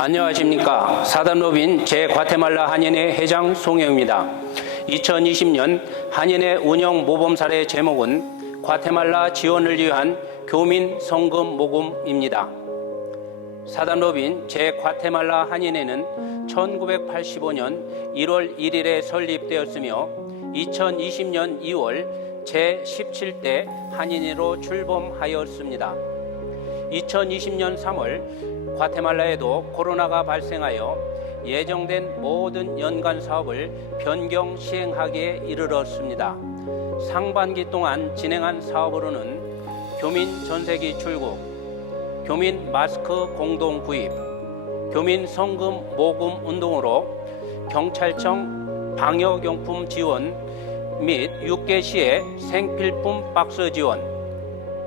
안녕하십니까. 사단법인 제 과테말라 한인회 회장 송영입니다. 2020년 한인회 운영 모범 사례 제목은 과테말라 지원을 위한 교민 성금 모금입니다. 사단법인 제 과테말라 한인회는 1985년 1월 1일에 설립되었으며 2020년 2월 제17대 한인회로 출범하였습니다. 2020년 3월 과테말라에도 코로나가 발생하여 예정된 모든 연간 사업을 변경 시행하기에 이르렀습니다. 상반기 동안 진행한 사업으로는 교민 전세기 출국, 교민 마스크 공동 구입, 교민 성금 모금 운동으로 경찰청 방역용품 지원 및 6개 시의 생필품 박스 지원,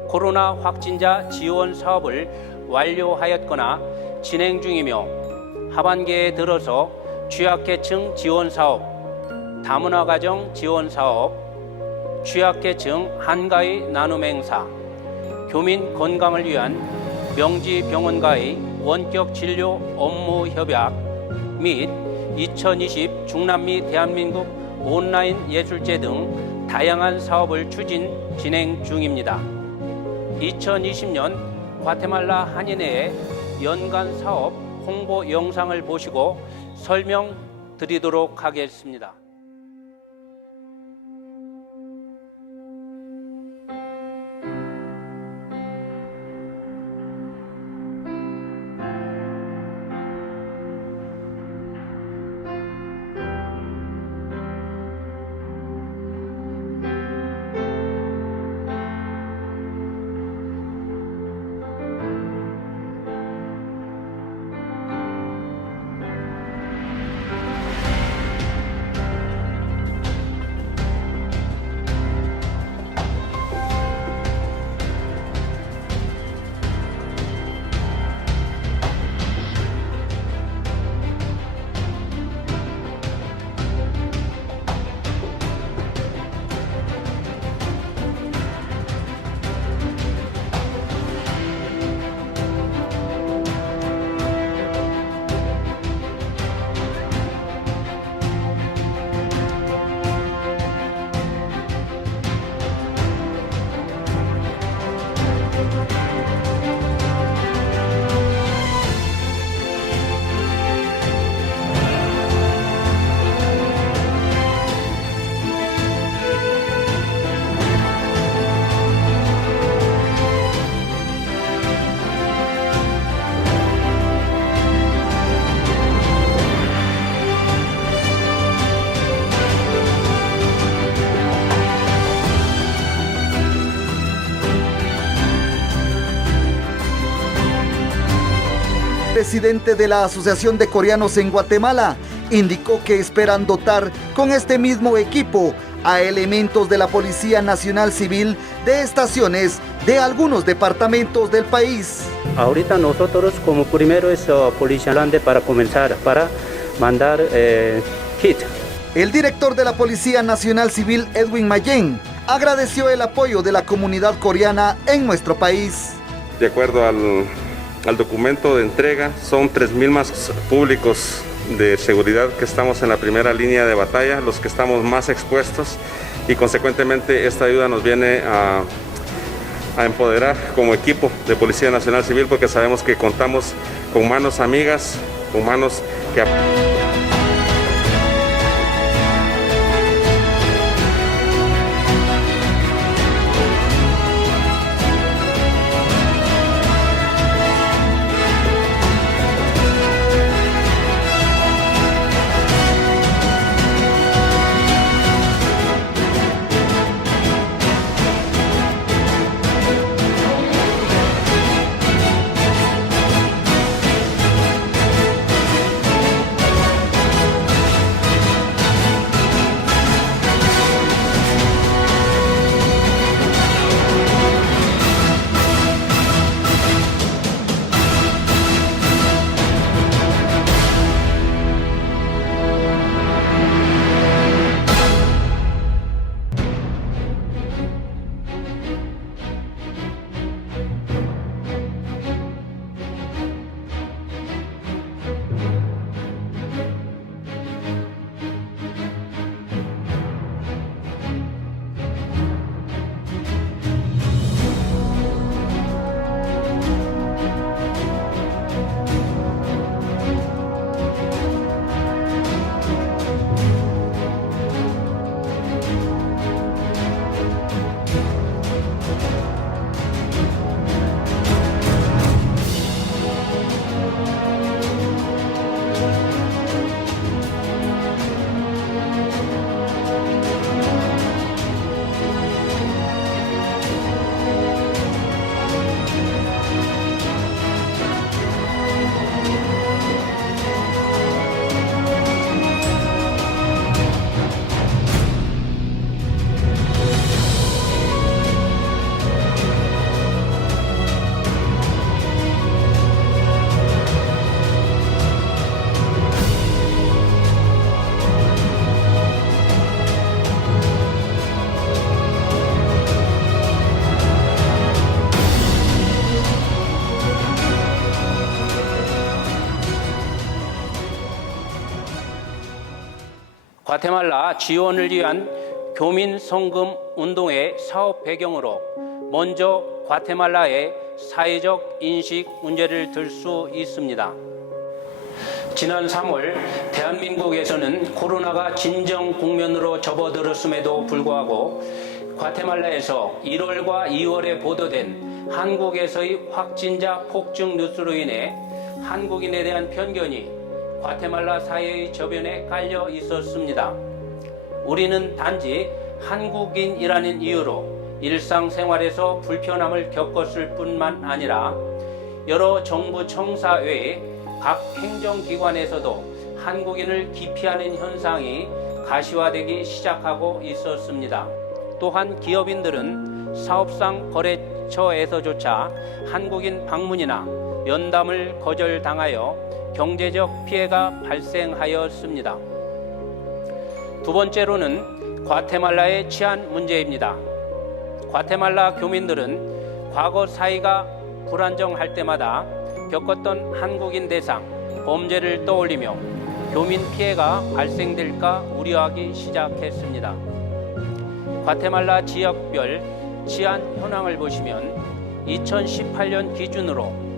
코로나 확진자 지원 사업을 완료하였거나 진행 중이며 하반기에 들어서 취약계층 지원 사업, 다문화 가정 지원 사업, 취약계층 한가위 나눔 행사, 교민 건강을 위한 명지병원과의 원격 진료 업무 협약 및 2020 중남미 대한민국 온라인 예술제 등 다양한 사업을 진행 중입니다. 2020년 과테말라 한인회의 연간 사업 홍보 영상을 보시고 설명드리도록 하겠습니다. Presidente de la Asociación de Coreanos en Guatemala, indicó que esperan dotar con este mismo equipo a elementos de la Policía Nacional Civil de estaciones de algunos departamentos del país. Ahorita nosotros como primero es Policía Grande para comenzar, para mandar kit. El director de la Policía Nacional Civil, Edwin Mayen, agradeció el apoyo de la comunidad coreana en nuestro país. De acuerdo al documento de entrega, son 3,000 más públicos de seguridad que estamos en la primera línea de batalla, los que estamos más expuestos, y consecuentemente esta ayuda nos viene a empoderar como equipo de Policía Nacional Civil, porque sabemos que contamos con manos amigas, con manos que 과테말라 지원을 위한 교민 성금 운동의 사업 배경으로 먼저 과테말라의 사회적 인식 문제를 들 수 있습니다. 지난 3월 대한민국에서는 코로나가 진정 국면으로 접어들었음에도 불구하고 과테말라에서 1월과 2월에 보도된 한국에서의 확진자 폭증 뉴스로 인해 한국인에 대한 편견이 과테말라 사회의 저변에 깔려 있었습니다. 우리는 단지 한국인이라는 이유로 일상생활에서 불편함을 겪었을 뿐만 아니라 여러 정부 청사 외에 각 행정기관에서도 한국인을 기피하는 현상이 가시화되기 시작하고 있었습니다. 또한 기업인들은 사업상 거래처에서조차 한국인 방문이나 면담을 거절당하여 경제적 피해가 발생하였습니다. 두 번째로는 과테말라의 치안 문제입니다. 과테말라 교민들은 과거 사이가 불안정할 때마다 겪었던 한국인 대상 범죄를 떠올리며 교민 피해가 발생될까 우려하기 시작했습니다. 과테말라 지역별 치안 현황을 보시면 2018년 기준으로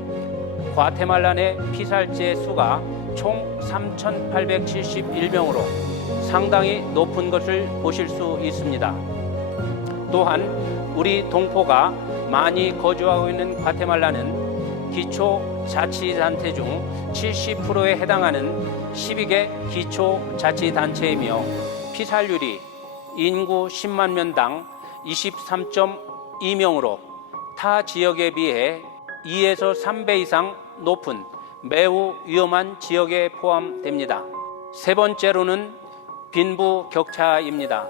과테말라 내 피살자 수가 총 3,871명으로 상당히 높은 것을 보실 수 있습니다. 또한 우리 동포가 많이 거주하고 있는 과테말라는 기초자치단체 중 70%에 해당하는 12개 기초자치단체이며 피살률이 인구 10만 명당 23.2명으로 타 지역에 비해 2에서 3배 이상 높은 매우 위험한 지역에 포함됩니다. 세 번째로는 빈부 격차입니다.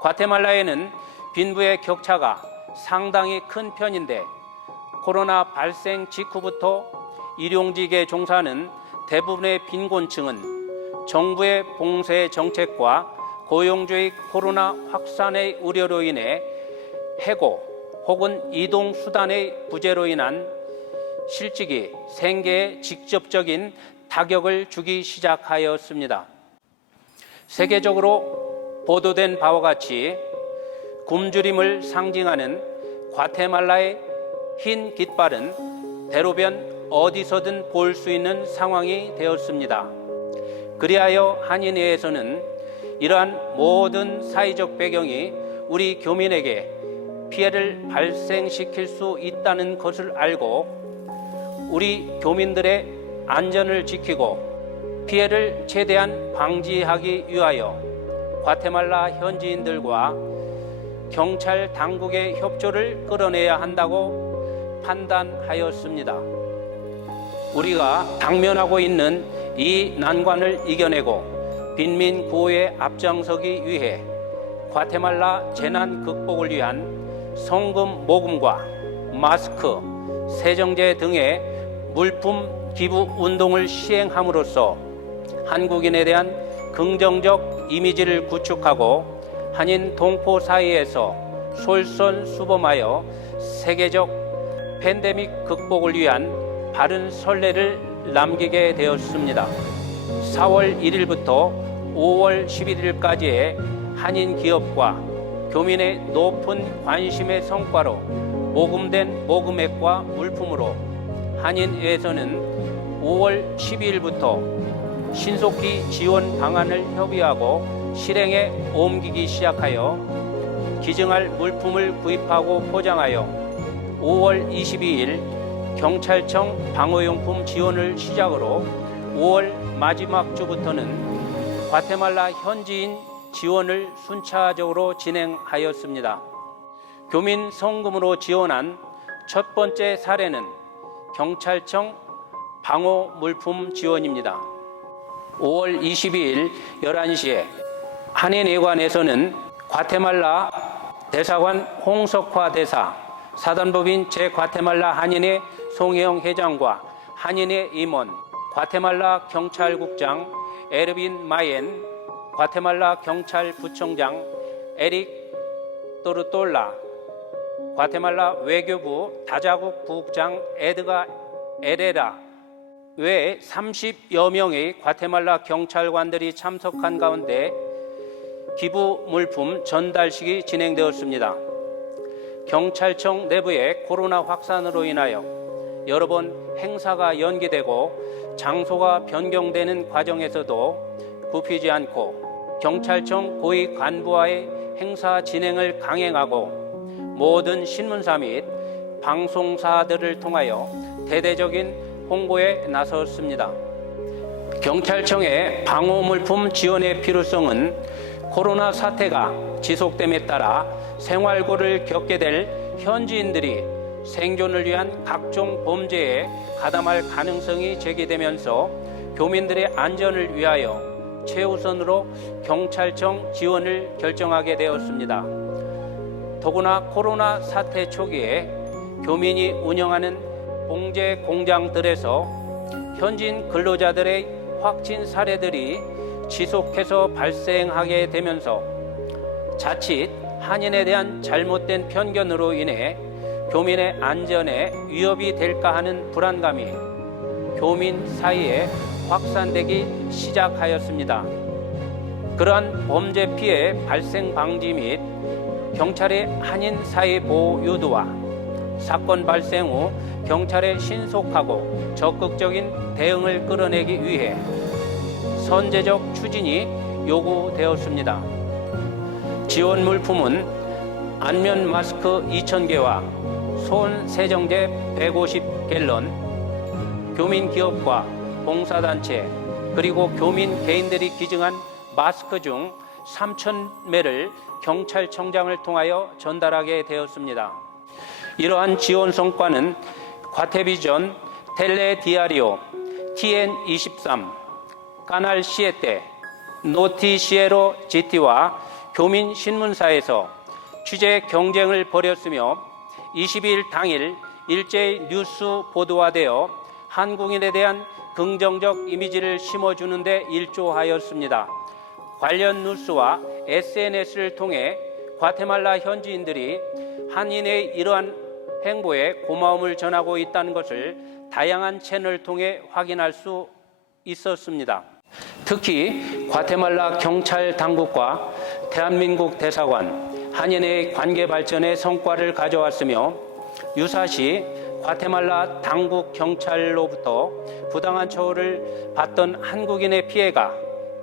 과테말라에는 빈부의 격차가 상당히 큰 편인데 코로나 발생 직후부터 일용직에 종사하는 대부분의 빈곤층은 정부의 봉쇄 정책과 고용주의 코로나 확산의 우려로 인해 해고 혹은 이동 수단의 부재로 인한 실직이 생계에 직접적인 타격을 주기 시작하였습니다. 세계적으로 보도된 바와 같이 굶주림을 상징하는 과테말라의 흰 깃발은 대로변 어디서든 볼 수 있는 상황이 되었습니다. 그리하여 한인회에서는 이러한 모든 사회적 배경이 우리 교민에게 피해를 발생시킬 수 있다는 것을 알고 우리 교민들의 안전을 지키고 피해를 최대한 방지하기 위하여 과테말라 현지인들과 경찰 당국의 협조를 끌어내야 한다고 판단하였습니다. 우리가 당면하고 있는 이 난관을 이겨내고 빈민 구호에 앞장서기 위해 과테말라 재난 극복을 위한 성금 모금과 마스크, 세정제 등의 물품 기부 운동을 시행함으로써 한국인에 대한 긍정적 이미지를 구축하고 한인 동포 사이에서 솔선수범하여 세계적 팬데믹 극복을 위한 바른 선례를 남기게 되었습니다. 4월 1일부터 5월 11일까지의 한인 기업과 교민의 높은 관심의 성과로 모금된 모금액과 물품으로 한인회에서는 5월 12일부터 신속히 지원 방안을 협의하고 실행에 옮기기 시작하여 기증할 물품을 구입하고 포장하여 5월 22일 경찰청 방호용품 지원을 시작으로 5월 마지막 주부터는 과테말라 현지인 지원을 순차적으로 진행하였습니다. 교민 성금으로 지원한 첫 번째 사례는 경찰청 방호 물품 지원입니다. 5월 22일 11시에 한인회관에서는 과테말라 대사관 홍석화 대사, 사단법인 제과테말라 한인회 송혜영 회장과 한인회 임원, 과테말라 경찰국장 에르빈 마옌, 과테말라 경찰부총장 에릭 또르톨라, 과테말라 외교부 다자국 부국장 에드가 에레라, 외에 30여 명의 과테말라 경찰관들이 참석한 가운데 기부 물품 전달식이 진행되었습니다. 경찰청 내부의 코로나 확산으로 인하여 여러 번 행사가 연기되고 장소가 변경되는 과정에서도 굽히지 않고 경찰청 고위 간부와의 행사 진행을 강행하고 모든 신문사 및 방송사들을 통하여 대대적인 홍보에 나섰습니다. 경찰청의 방호물품 지원의 필요성은 코로나 사태가 지속됨에 따라 생활고를 겪게 될 현지인들이 생존을 위한 각종 범죄에 가담할 가능성이 제기되면서 교민들의 안전을 위하여 최우선으로 경찰청 지원을 결정하게 되었습니다. 더구나 코로나 사태 초기에 교민이 운영하는 봉제 공장들에서 현지인 근로자들의 확진 사례들이 지속해서 발생하게 되면서 자칫 한인에 대한 잘못된 편견으로 인해 교민의 안전에 위협이 될까 하는 불안감이 교민 사이에 확산되기 시작하였습니다. 그러한 범죄 피해 발생 방지 및 경찰의 한인 사회 보호 유도와 사건 발생 후 경찰의 신속하고 적극적인 대응을 끌어내기 위해 선제적 추진이 요구되었습니다. 지원 물품은 안면 마스크 2,000개와 손 세정제 150갤런, 교민 기업과 봉사단체 그리고 교민 개인들이 기증한 마스크 중 3,000매를 경찰청장을 통하여 전달하게 되었습니다. 이러한 지원 성과는 과테비전, 텔레디아리오, TN23, 까날 시에테, 노티시에로 GT와 교민 신문사에서 취재 경쟁을 벌였으며 22일 당일 일제히 뉴스 보도화되어 한국인에 대한 긍정적 이미지를 심어주는 데 일조하였습니다. 관련 뉴스와 SNS를 통해 과테말라 현지인들이 한인의 이러한 행보에 고마움을 전하고 있다는 것을 다양한 채널을 통해 확인할 수 있었습니다. 특히 과테말라 경찰 당국과 대한민국 대사관, 한인의 관계 발전에 성과를 가져왔으며 유사시 과테말라 당국 경찰로부터 부당한 처우를 받던 한국인의 피해가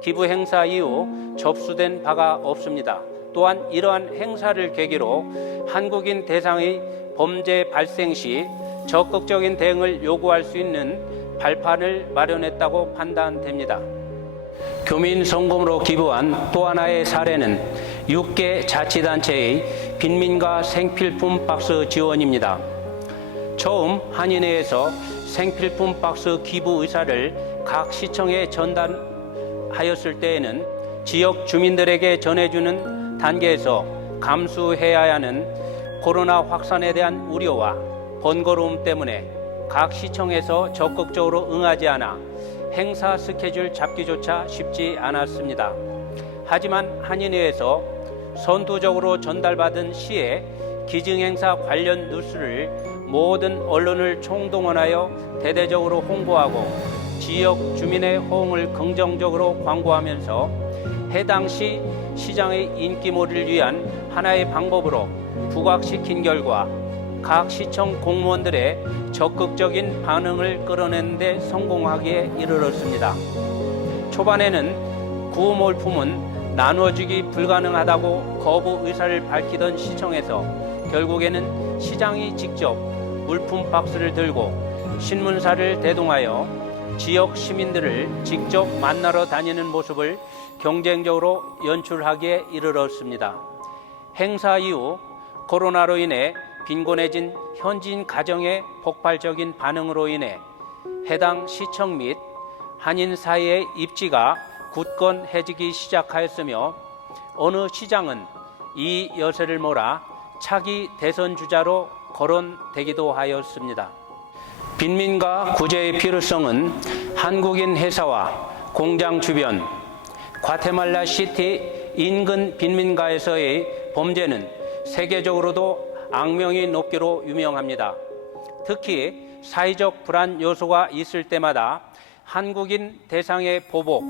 기부 행사 이후 접수된 바가 없습니다. 또한 이러한 행사를 계기로 한국인 대상의 범죄 발생 시 적극적인 대응을 요구할 수 있는 발판을 마련했다고 판단됩니다. 교민 성금으로 기부한 또 하나의 사례는 6개 자치단체의 빈민가 생필품 박스 지원입니다. 처음 한인회에서 생필품 박스 기부 의사를 각 시청에 전달하였을 때에는 지역 주민들에게 전해주는 단계에서 감수해야 하는 코로나 확산에 대한 우려와 번거로움 때문에 각 시청에서 적극적으로 응하지 않아 행사 스케줄 잡기조차 쉽지 않았습니다. 하지만 한인회에서 선두적으로 전달받은 시에 기증행사 관련 뉴스를 모든 언론을 총동원하여 대대적으로 홍보하고 지역 주민의 호응을 긍정적으로 광고하면서 해당 시 시장의 인기몰이를 위한 하나의 방법으로 부각시킨 결과 각 시청 공무원들의 적극적인 반응을 끌어내는 데 성공하기에 이르렀습니다. 초반에는 구호물품은 나눠주기 불가능하다고 거부 의사를 밝히던 시청에서 결국에는 시장이 직접 물품 박스를 들고 신문사를 대동하여 지역 시민들을 직접 만나러 다니는 모습을 경쟁적으로 연출하기에 이르렀습니다. 행사 이후 코로나로 인해 빈곤해진 현지인 가정의 폭발적인 반응으로 인해 해당 시청 및 한인 사이의 입지가 굳건해지기 시작하였으며 어느 시장은 이 여세를 몰아 차기 대선 주자로 거론되기도 하였습니다. 빈민가 구제의 필요성은 한국인 회사와 공장 주변, 과테말라 시티 인근 빈민가에서의 범죄는 세계적으로도 악명이 높기로 유명합니다. 특히 사회적 불안 요소가 있을 때마다 한국인 대상의 보복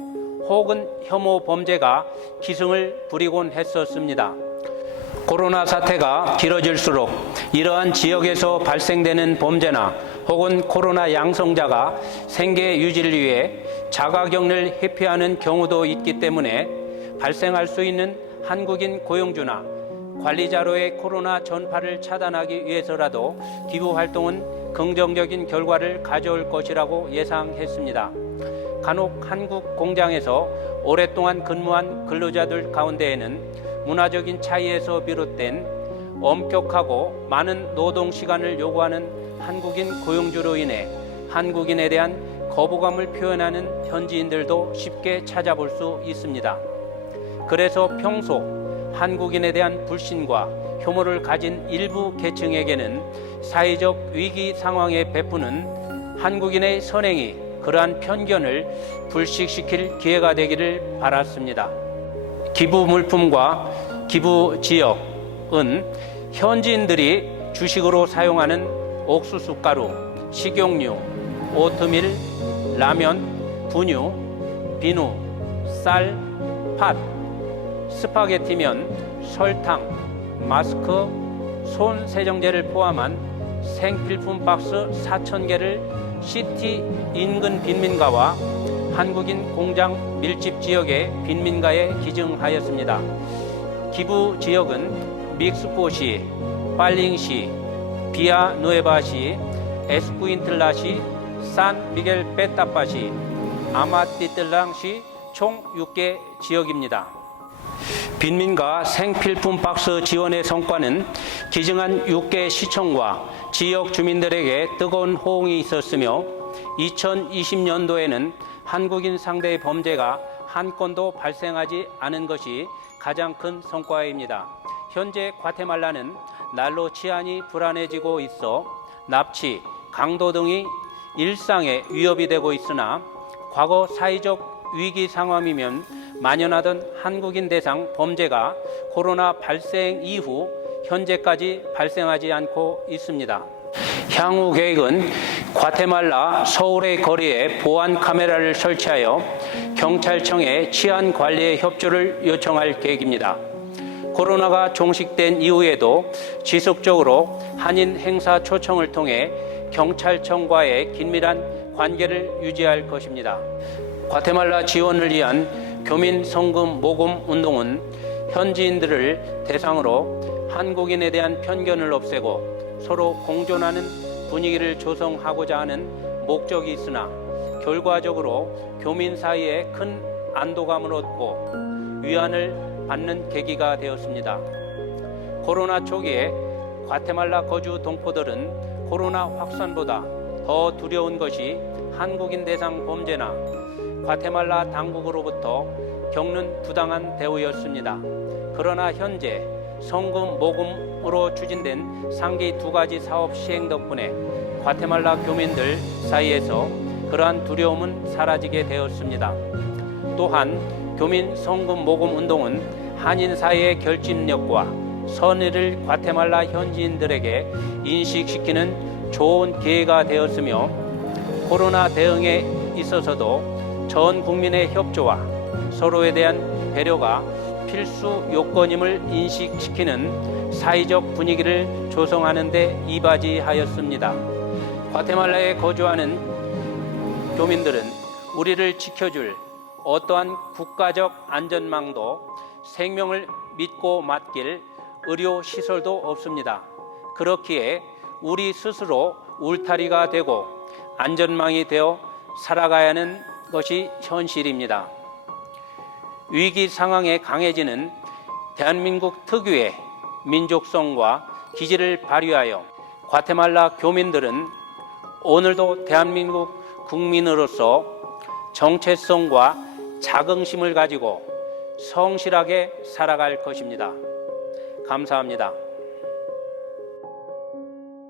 혹은 혐오 범죄가 기승을 부리곤 했었습니다. 코로나 사태가 길어질수록 이러한 지역에서 발생되는 범죄나 혹은 코로나 양성자가 생계 유지를 위해 자가격리를 회피하는 경우도 있기 때문에 발생할 수 있는 한국인 고용주나 관리자로의 코로나 전파를 차단하기 위해서라도 기부 활동은 긍정적인 결과를 가져올 것이라고 예상했습니다. 간혹 한국 공장에서 오랫동안 근무한 근로자들 가운데에는 문화적인 차이에서 비롯된 엄격하고 많은 노동 시간을 요구하는 한국인 고용주로 인해 한국인에 대한 거부감을 표현하는 현지인들도 쉽게 찾아볼 수 있습니다. 그래서 평소 한국인에 대한 불신과 혐오를 가진 일부 계층에게는 사회적 위기 상황에 베푸는 한국인의 선행이 그러한 편견을 불식시킬 기회가 되기를 바랐습니다. 기부 물품과 기부 지역은 현지인들이 주식으로 사용하는 옥수수 가루, 식용유, 오트밀, 라면, 분유, 비누, 쌀, 팥, 스파게티면, 설탕, 마스크, 손 세정제를 포함한 생필품 박스 4,000개를 시티 인근 빈민가와 한국인 공장 밀집 지역의 빈민가에 기증하였습니다. 기부 지역은 믹스코시, 팔링시, 비아누에바시, 에스쿠인틀라시, 산 미겔 베타파시, 아마티틀랑시 총 6개 지역입니다. 빈민가 생필품 박스 지원의 성과는 기증한 6개 시청과 지역 주민들에게 뜨거운 호응이 있었으며 2020년도에는 한국인 상대의 범죄가 한 건도 발생하지 않은 것이 가장 큰 성과입니다. 현재 과테말라는 날로 치안이 불안해지고 있어 납치, 강도 등이 일상에 위협이 되고 있으나 과거 사회적 위기 상황이면 만연하던 한국인 대상 범죄가 코로나 발생 이후 현재까지 발생하지 않고 있습니다. 향후 계획은 과테말라 서울의 거리에 보안 카메라를 설치하여 경찰청에 치안 관리에 협조를 요청할 계획입니다. 코로나가 종식된 이후에도 지속적으로 한인 행사 초청을 통해 경찰청과의 긴밀한 관계를 유지할 것입니다. 과테말라 지원을 위한 교민 성금 모금 운동은 현지인들을 대상으로 한국인에 대한 편견을 없애고 서로 공존하는 분위기를 조성하고자 하는 목적이 있으나 결과적으로 교민 사이에 큰 안도감을 얻고 위안을 받는 계기가 되었습니다. 코로나 초기에 과테말라 거주 동포들은 코로나 확산보다 더 두려운 것이 한국인 대상 범죄나 과테말라 당국으로부터 겪는 부당한 대우였습니다. 그러나 현재 성금 모금으로 추진된 상기 2가지 사업 시행 덕분에 과테말라 교민들 사이에서 그러한 두려움은 사라지게 되었습니다. 또한 교민 성금 모금 운동은 한인 사회의 결집력과 선의를 과테말라 현지인들에게 인식시키는 좋은 기회가 되었으며 코로나 대응에 있어서도 전 국민의 협조와 서로에 대한 배려가 필수 요건임을 인식시키는 사회적 분위기를 조성하는 데 이바지하였습니다. 과테말라에 거주하는 교민들은 우리를 지켜줄 어떠한 국가적 안전망도 생명을 믿고 맡길 의료시설도 없습니다. 그렇기에 우리 스스로 울타리가 되고 안전망이 되어 살아가야 하는 것이 현실입니다. 위기 상황에 강해지는 대한민국 특유의 민족성과 기질을 발휘하여 과테말라 교민들은 오늘도 대한민국 국민으로서 정체성과 자긍심을 가지고 성실하게 살아갈 것입니다. 감사합니다.